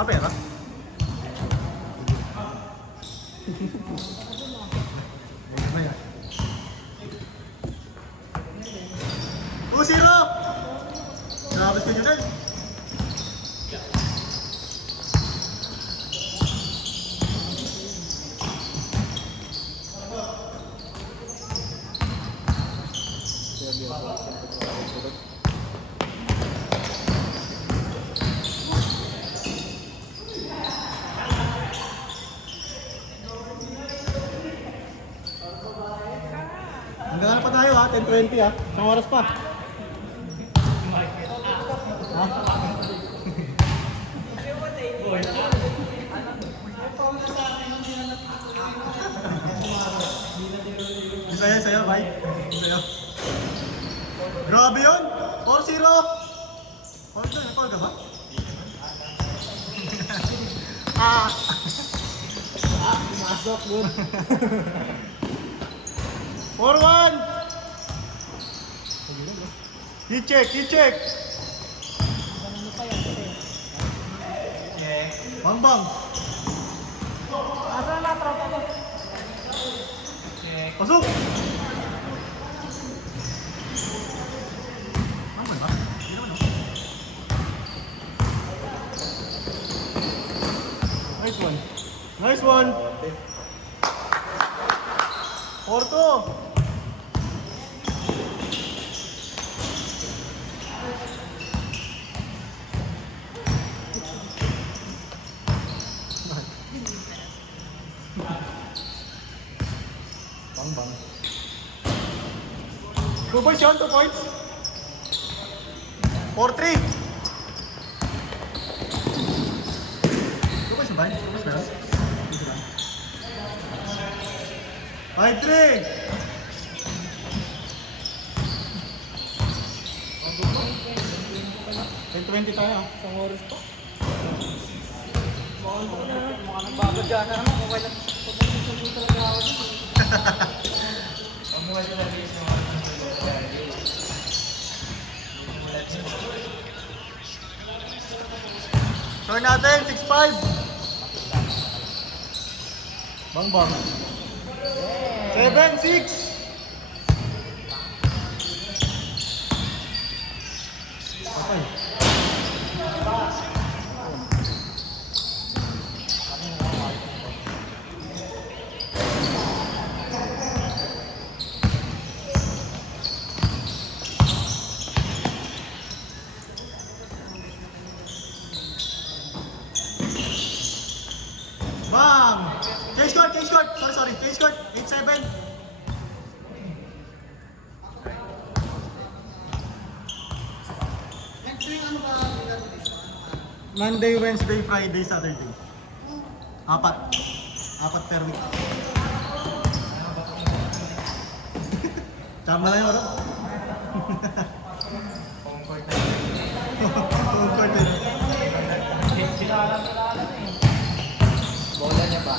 Pera? Ano yan? 2-0! Grabe ka nyo din. Hanggang pa tayo ha, 10:20 ha. Isang oras pa. Ha? Saya, bye. Saya. Grabe yun! 4-0! Call ka ba? Pumasok, good. 4-1! I-check! Bang! Asa na, tropa ko? Pasok! Ano ba? Hindi naman ako. Nice one! 4-2! Bang. 2 points yun, 2 points. 4-3. 2 points ba? 2 points ba? 5-3. 10-20 tayo. Isang oras pa. Mukha nang bago dyan na naman. Kung kailan pagpapasusunod talaga ako dito. Score natin, 6-5. Bang. 7-6. Okay. Bam! Change court! Sorry. Change court, 8-7. Monday, Wednesday, Friday, Saturday. 4 per week. Tama na yun, bro. Home court na yun. Bola niya ba?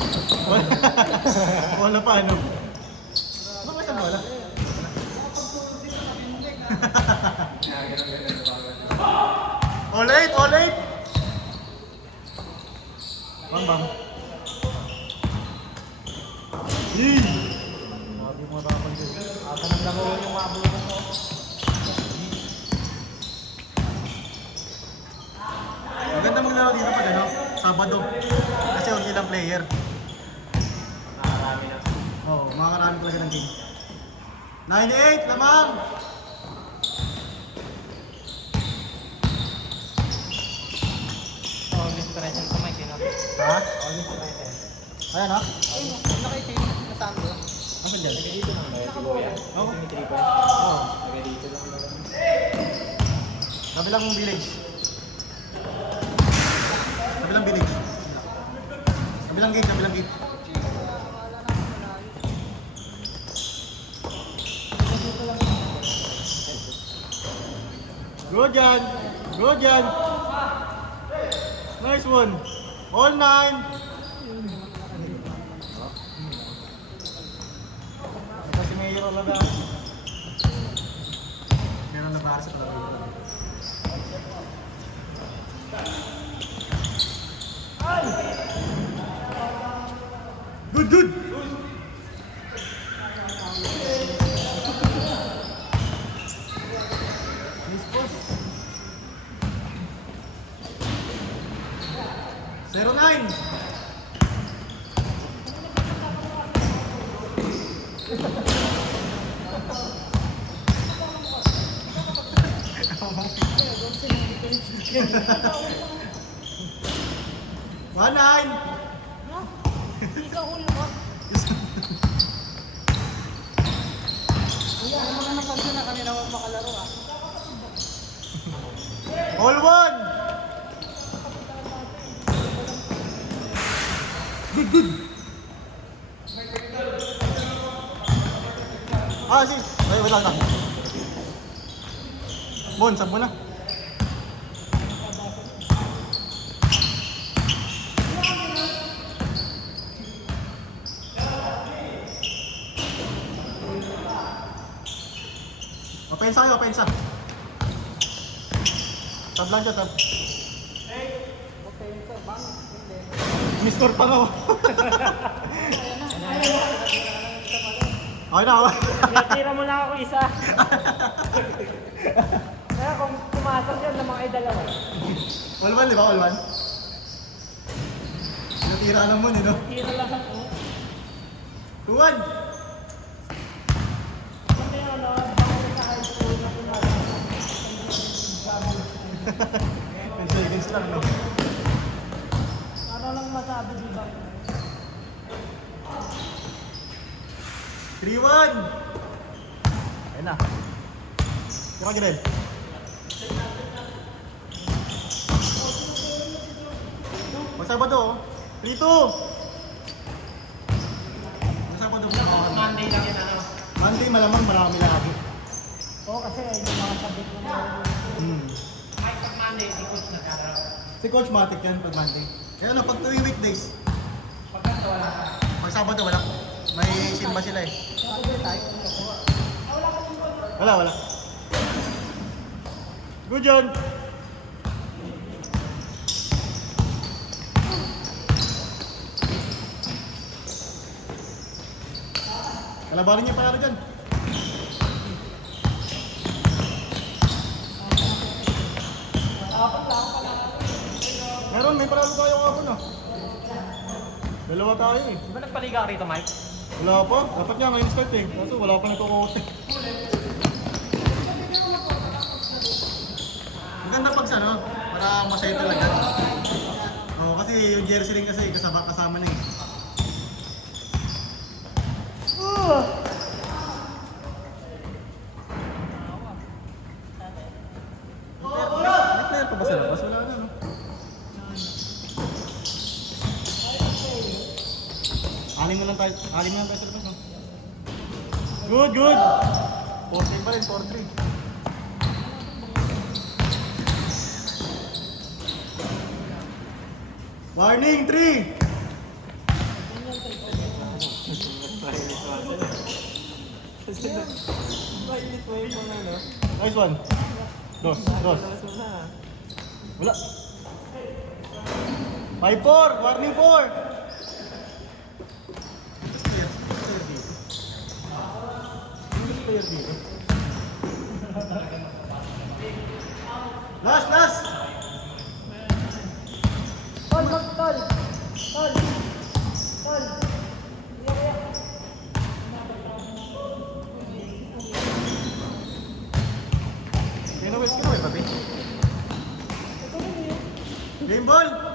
Bola pa, ano? Ano ba sa bola? All eight! Bang. Yee! Sabi mo tapang dyan. Ata nang nakuha yung mabulong ko. Maganda maglaro dito pag ano, Sabado. Kasi unti lang player. Nakarami na. Oo, makakarami talaga ng game. 98, lamang! Always present sa mic, no? Ha? Always present. Ayan ha? Nakaitin na saan doon? Asan dyan? Lagay dito lang ba? Si Kuya? Oo. Si 3 point? Oo. Lagay dito lang ba? Kabilang village. Kabilang village. Kabilang gate. Go dyan! Nice one! All 9! Ito si Mayor talaga. Meron na para sa talaga. 09. One nine. Ikaw ulo mo. Kuya, ano mga napansin na kanina wag makalaro ah. All one. Good. Ah, si. Ay, wala na. Bon, sab mo na. Opensa kayo, opensa. Tab lang siya, tab. Offensive, bang? Hindi. Mister pa nga. Okay na, okay. Natira mo lang ako isa. Kaya kung pumasok yun ng mga dalawa. All one, di ba? All one. Natira lang mo, no? Tira lang ako. 2-1. Kasi ano, baka sa high school na pumasok. Seconds lang, no? Para lang masabi, di ba? 3-1. Ayun na. Tira, Girel. Magsabado, oh. 3-2. Magsabado. Monday lang yun, ano? Monday, malamang marami lagi. Oo, kasi yung mga sabit mo na. Ay, pag Monday, di coach nagkaroon. Si Coach Matic yan pag Monday. Kaya ano, pag 2 weekdays. Pagkanta wala ka. Pag Sabado, wala. May simba sila eh. Sabi tayo, Wala. Good, John. Kalabarin niyo panalo dyan. Meron, may panalo tayo kahapon ah. Dalawa tayo eh. Di ba nagpaliga ka rito, Mike? Wala pa. Dapat nga ngayon start eh. Kaso wala pa nagkukot eh. Ang ganda pag ano, para masaya talaga. Oo, kasi yung jersey rin kasi kasama na eh. May player pa ba sa labas? Wala na no? Anim na lang tayo sa labas no? Good! 4-3 pa rin, 4-3. Warning, 3! Nice one. Dos. Wala. 5-4, warning 4. Last. Tol. Pinawis ka na, papi. Game ball!